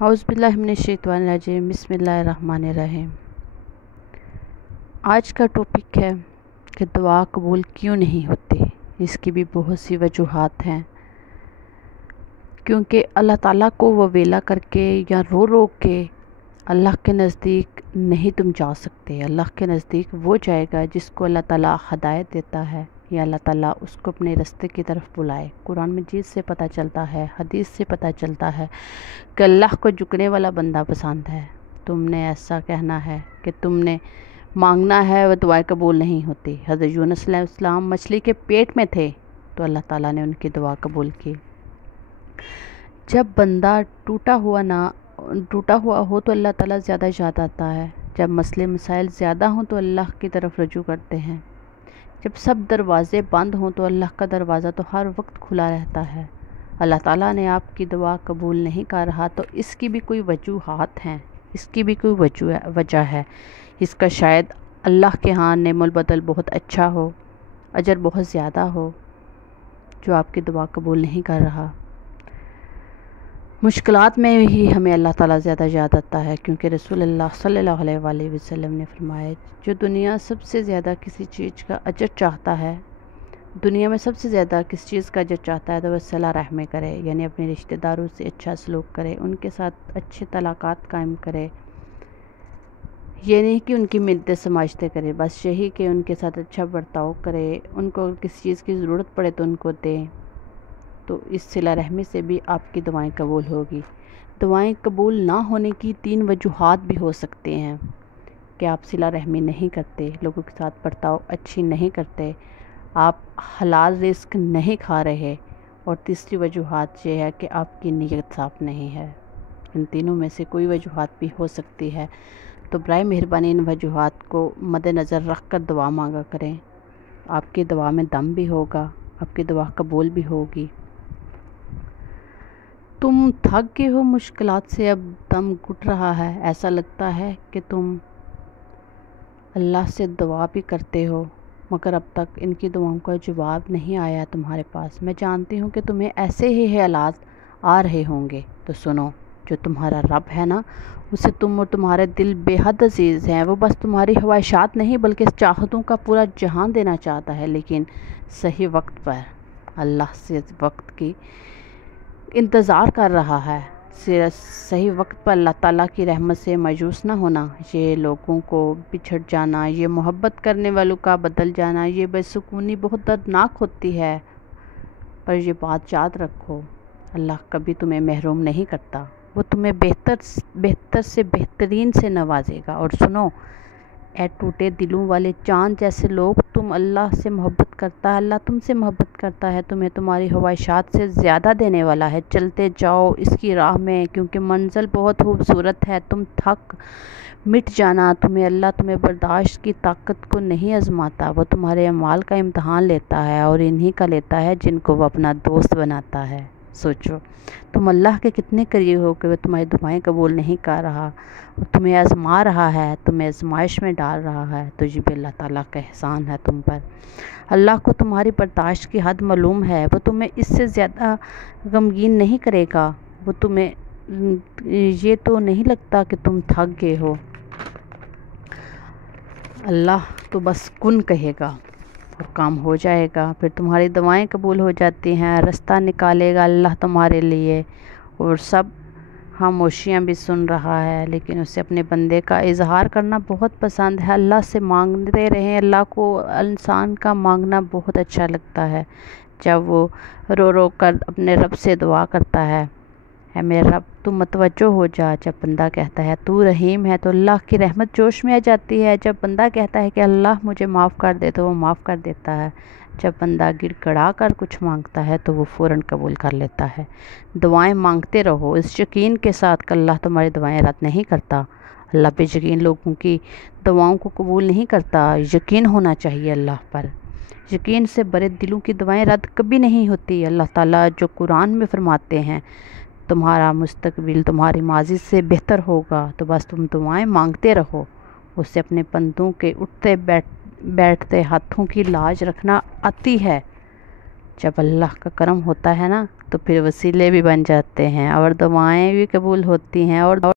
اعوذ باللہ من الشیطان الرجیم، بسم اللہ الرحمن الرحیم۔ آج کا ٹاپک ہے کہ دعا قبول کیوں نہیں ہوتی۔ اس کی بھی بہت سی وجوہات ہیں، کیونکہ اللہ تعالیٰ کو وہ ویلا کر کے یا رو رو کے اللہ کے نزدیک نہیں تم جا سکتے۔ اللہ کے نزدیک وہ جائے گا جس کو اللہ تعالیٰ ہدایت دیتا ہے یا اللہ تعالیٰ اس کو اپنے راستے کی طرف بلائے۔ قرآن مجید سے پتہ چلتا ہے، حدیث سے پتہ چلتا ہے کہ اللہ کو جھکنے والا بندہ پسند ہے۔ تم نے ایسا کہنا ہے کہ تم نے مانگنا ہے وہ دعائیں قبول نہیں ہوتی۔ حضرت یونس علیہ السلام مچھلی کے پیٹ میں تھے تو اللہ تعالیٰ نے ان کی دعا قبول کی۔ جب بندہ ٹوٹا ہوا ہو تو اللہ تعالیٰ زیادہ یاد آتا ہے۔ جب مسئلے مسائل زیادہ ہوں تو اللہ کی طرف رجوع کرتے ہیں۔ جب سب دروازے بند ہوں تو اللہ کا دروازہ تو ہر وقت کھلا رہتا ہے۔ اللہ تعالیٰ نے آپ کی دعا قبول نہیں کر رہا تو اس کی بھی کوئی وجوہات ہیں، اس کی بھی کوئی وجہ ہے۔ اس کا شاید اللہ کے ہاں نعم البدل بہت اچھا ہو، اجر بہت زیادہ ہو، جو آپ کی دعا قبول نہیں کر رہا۔ مشکلات میں ہی ہمیں اللہ تعالیٰ زیادہ یاد آتا ہے، کیونکہ رسول اللہ صلی اللہ علیہ وآلہ وسلم نے فرمایا، جو دنیا سب سے زیادہ کسی چیز کا اجر چاہتا ہے، دنیا میں سب سے زیادہ کس چیز کا اجر چاہتا ہے تو وہ صلہ رحمی کرے، یعنی اپنے رشتہ داروں سے اچھا سلوک کرے، ان کے ساتھ اچھے تعلقات قائم کرے۔ یہ نہیں کہ ان کی منتیں سماجتیں کرے، بس یہی کہ ان کے ساتھ اچھا برتاؤ کرے، ان کو کسی چیز کی ضرورت پڑے تو ان کو دے، تو اس صلہ رحمی سے بھی آپ کی دعائیں قبول ہوگی۔ دعائیں قبول نہ ہونے کی 3 وجوہات بھی ہو سکتے ہیں کہ آپ صلہ رحمی نہیں کرتے، لوگوں کے ساتھ برتاؤ اچھی نہیں کرتے، آپ حلال رزق نہیں کھا رہے، اور تیسری وجوہات یہ ہے کہ آپ کی نیت صاف نہیں ہے۔ ان تینوں میں سے کوئی وجوہات بھی ہو سکتی ہے، تو برائے مہربانی ان وجوہات کو مد نظر رکھ کر دعا مانگا کریں۔ آپ کی دعا میں دم بھی ہوگا، آپ کی دعا قبول بھی ہوگی۔ تم تھک گئے ہو مشکلات سے، اب دم گھٹ رہا ہے، ایسا لگتا ہے کہ تم اللہ سے دعا بھی کرتے ہو مگر اب تک ان کی دعاؤں کا جواب نہیں آیا تمہارے پاس۔ میں جانتی ہوں کہ تمہیں ایسے ہی حالات آ رہے ہوں گے، تو سنو، جو تمہارا رب ہے نا، اسے تم اور تمہارے دل بے حد عزیز ہیں۔ وہ بس تمہاری خواہشات نہیں بلکہ چاہتوں کا پورا جہان دینا چاہتا ہے، لیکن صحیح وقت پر اللہ سے وقت کی انتظار کر رہا ہے۔ صحیح وقت پر اللہ تعالیٰ کی رحمت سے مایوس نہ ہونا، یہ لوگوں کو بچھڑ جانا، یہ محبت کرنے والوں کا بدل جانا، یہ بے سکونی بہت دردناک ہوتی ہے، پر یہ بات یاد رکھو، اللہ کبھی تمہیں محروم نہیں کرتا، وہ تمہیں بہتر سے بہترین سے نوازے گا۔ اور سنو، اے ٹوٹے دلوں والے چاند جیسے لوگ، تم اللہ سے محبت کرتا ہے، اللہ تم سے محبت کرتا ہے، تمہیں تمہاری خواہشات سے زیادہ دینے والا ہے۔ چلتے جاؤ اس کی راہ میں، کیونکہ منزل بہت خوبصورت ہے۔ تم تھک مٹ جانا، اللہ تمہیں برداشت کی طاقت کو نہیں آزماتا، وہ تمہارے اعمال کا امتحان لیتا ہے، اور انہی کا لیتا ہے جن کو وہ اپنا دوست بناتا ہے۔ سوچو، تم اللہ کے کتنے قریب ہو کہ وہ تمہاری دعائیں قبول نہیں کر رہا، تمہیں آزما رہا ہے، تمہیں آزمائش میں ڈال رہا ہے، تو یہ بھی اللہ تعالیٰ کا احسان ہے تم پر۔ اللہ کو تمہاری برداشت کی حد معلوم ہے، وہ تمہیں اس سے زیادہ غمگین نہیں کرے گا۔ وہ تمہیں یہ تو نہیں لگتا کہ تم تھک گئے ہو، اللہ تو بس کن کہے گا اور کام ہو جائے گا، پھر تمہاری دعائیں قبول ہو جاتی ہیں، رستہ نکالے گا اللہ تمہارے لیے، اور سب خاموشیاں بھی سن رہا ہے، لیکن اسے اپنے بندے کا اظہار کرنا بہت پسند ہے۔ اللہ سے مانگتے رہیں، اللہ کو انسان کا مانگنا بہت اچھا لگتا ہے، جب وہ رو رو کر اپنے رب سے دعا کرتا ہے، اے میرے رب تو متوجہ ہو جا۔ جب بندہ کہتا ہے تو رحیم ہے تو اللہ کی رحمت جوش میں آ جاتی ہے۔ جب بندہ کہتا ہے کہ اللہ مجھے معاف کر دے تو وہ معاف کر دیتا ہے۔ جب بندہ گڑ گڑا کر کچھ مانگتا ہے تو وہ فوراً قبول کر لیتا ہے۔ دعائیں مانگتے رہو اس یقین کے ساتھ کہ اللہ تمہاری دعائیں رد نہیں کرتا۔ اللہ بے یقین لوگوں کی دعاؤں کو قبول نہیں کرتا۔ یقین ہونا چاہیے اللہ پر۔ یقین سے بڑے دلوں کی دعائیں رد کبھی نہیں ہوتی۔ اللہ تعالیٰ جو قرآن میں فرماتے ہیں، تمہارا مستقبل تمہاری ماضی سے بہتر ہوگا، تو بس تم دعائیں مانگتے رہو۔ اسے اپنے بندوں کے اٹھتے بیٹھتے ہاتھوں کی لاج رکھنا آتی ہے۔ جب اللہ کا کرم ہوتا ہے نا تو پھر وسیلے بھی بن جاتے ہیں اور دعائیں بھی قبول ہوتی ہیں اور